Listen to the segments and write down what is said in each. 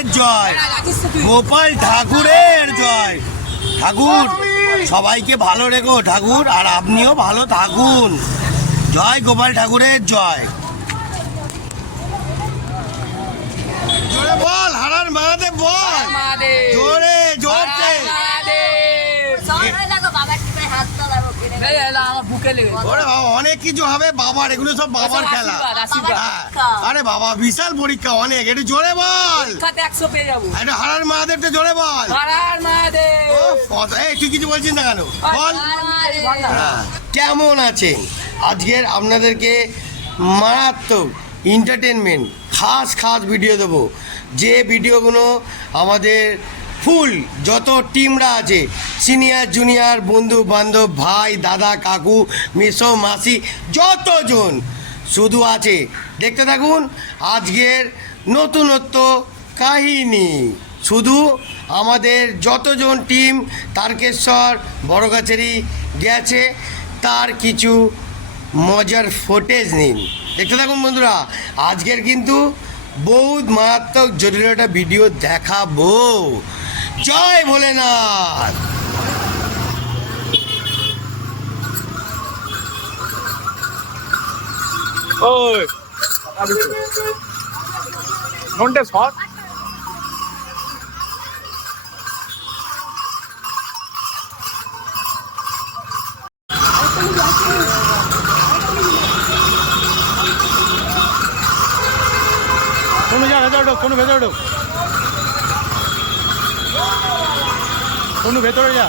ঠাকুরের জয়, গোপাল ঠাকুরের জয়। ঠাকুর সবাইকে ভালো রেখো ঠাকুর, আর আপনিও ভালো থাকুন। জয় গোপাল ঠাকুরের জয়। জোরে বল হারার মহাদেব বল, জোরে জোরছে। অনেক কিছু হবে বাবার, এগুলো সব বাবার খেলা। আরে বাবা বিশাল পরীক্ষা অনেক, একটু জোরে বল। 100 পেয়ে যাবো। একটু হারার মহাদেবটা জোরে বল। তুই কিছু বলছিস না কেন বল। কেমন আছেন? আজকের আপনাদেরকে মারাত্মক এন্টারটেনমেন্ট খাস ভিডিও দেবো, যে ভিডিওগুলো আমাদের ফুল যত টিমরা আছে, সিনিয়র জুনিয়র বন্ধু বান্ধব ভাই দাদা কাকু মেসো মাসি যতজন শুধু আছে, দেখতে থাকুন আজকের নতুনত্ব কাহিনী। শুধু আমাদের যতজন টিম তারকেশ্বর বড়গাছেরই গেছে তার কিছু মজার ফুটেজ নিন, দেখতে থাকুন বন্ধুরা। আজকের কিন্তু বহুত মারাত্মক জটিল একটা ভিডিও দেখাবো। জয় ভোলেনাথ। ওই ঘন্টা শট কোনো যা ভেতরে ঢোক, কোনো ভেতরে ঢোক, কোনো ভেতরে যা।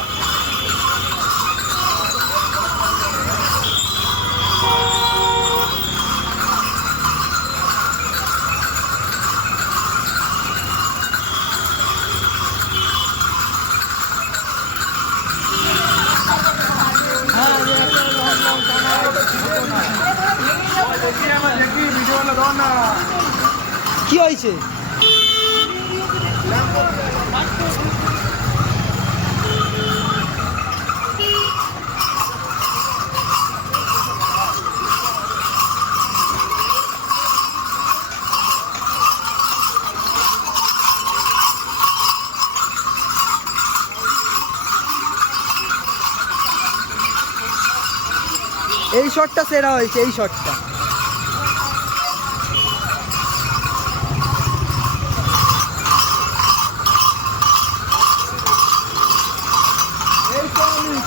কি হয়েছে? এই শটটা সেরা হয়েছে, এই শটটা।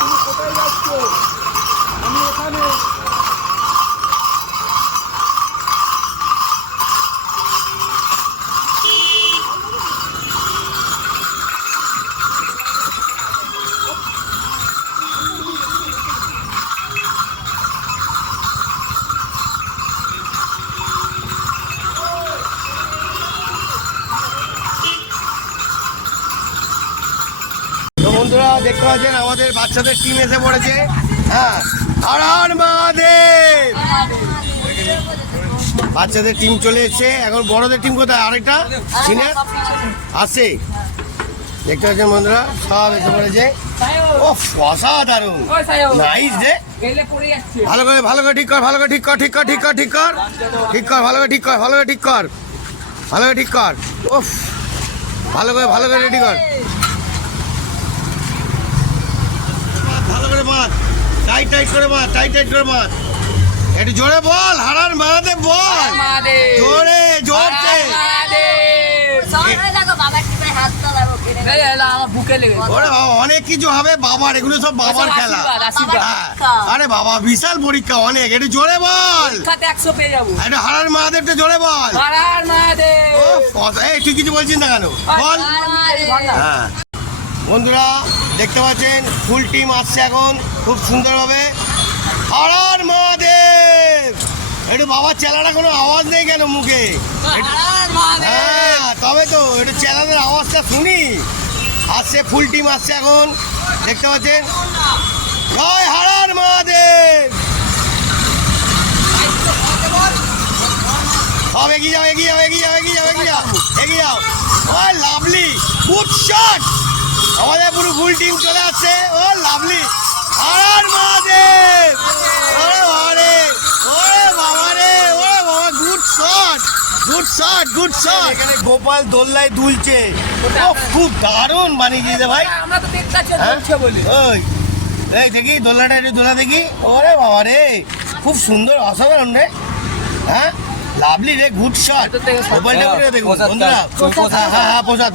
তুমি কোথায় যাচ্ছ? আমি এখানে। বন্ধুরা দেখতে পাচ্ছেন আমাদের বাচ্চাদের টিম এসে পড়েছে। হ্যাঁ হারার মহাদেব, বাচ্চাদের টিম চলে এসছে। এখন বড়দের টিম কোথায়? আরেকটা চিনে আসে, দেখতে পাচ্ছেন বন্ধুরা সব এসে পড়েছে। ও অসাধারণ, নাইস রে। ভালো করে ঠিক কর, ভালো করে ঠিক কর, ঠিক কর, ঠিক কর, ঠিক কর, ঠিক কর, ভালো করে ঠিক কর, ভালো করে ঠিক কর, ভালো করে ঠিক কর। ও ভালো করে রেডি কর, ভালো করে মার, টাইট করে মার, টাইট করে মার। একটু জোরে বল হারার মহাদেব বল, জোরে জোরছে। অনেক কিছু হবে বাবার, এগুলো সব বাবার খেলা। আরে বাবা বিশাল পরীক্ষা অনেক, একটু জোরে বল। 100 পেয়ে যাবো। একটু হারার মহাদেবটা জোরে বল। তুই কিছু বলছিস না কেন বল। হ্যাঁ বন্ধুরা দেখতে পাচ্ছেন ফুল টিম আসছে এখন খুব সুন্দরভাবে। হারার মহাদেব। একটু বাবার চেলাটা কোনো আওয়াজ নেই কেন মুখে? হ্যাঁ তবে তো একটু চেলাদের আওয়াজটা শুনি। আসছে ফুল টিম আসছে এখন, দেখতে পাচ্ছেন। জয় হারার মহাদেব। সব এগিয়ে যাও, এগিয়ে যাও, এগিয়ে যাও, এগিয়ে যাও, এগিয়ে যাও, এগিয়ে যাও। ও লাভলি, গুড শট। আমাদের পুরো ফুল টিম চলে আসছে। ও লাভলি, হারার মহাদেব। ওরে বাবা রে, ওরে বাবা রে, ওরে বাবা, good shot, good shot good shot এখানে গোপাল দোল্লায় দুলছে ও খুব দারুণ বানিয়ে দিয়েছে ভাই আমরা তো দেখতে পাচ্ছি হ্যাঁ? চলছে বলে ওই এই দেখি দোলনাটা একটু দোলা দেখি ওরে বাবা রে খুব সুন্দর অসাধারণ রে হ্যাঁ লাভলি রে গুড শট মোবাইলটা করে দেখুন বন্ধুরা হ্যাঁ প্রসাদ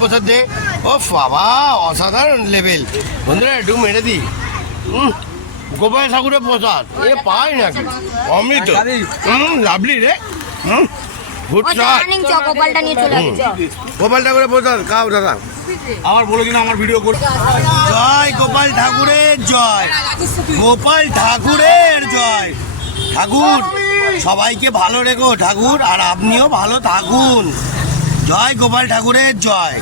প্রসাদ দে ও বাবা অসাধারণ লেভেল বন্ধুরা একটু মেরে দি গোপাল ঠাকুরের প্রসাদ এ পাই নাকি অমৃত লাভলি রে গুড শট গোপালটা নিয়ে চলে আসছে গোপাল ঠাকুরের প্রসাদ খাও দাদা আমার বলো কিনা আমার ভিডিও করে জয় গোপাল ঠাকুরের জয় গোপাল ঠাকুরের জয় ঠাকুর সবাইকে ভালো রেখো ঠাকুর আর আপনিও ভালো থাকুন জয় গোপাল ঠাকুরের জয়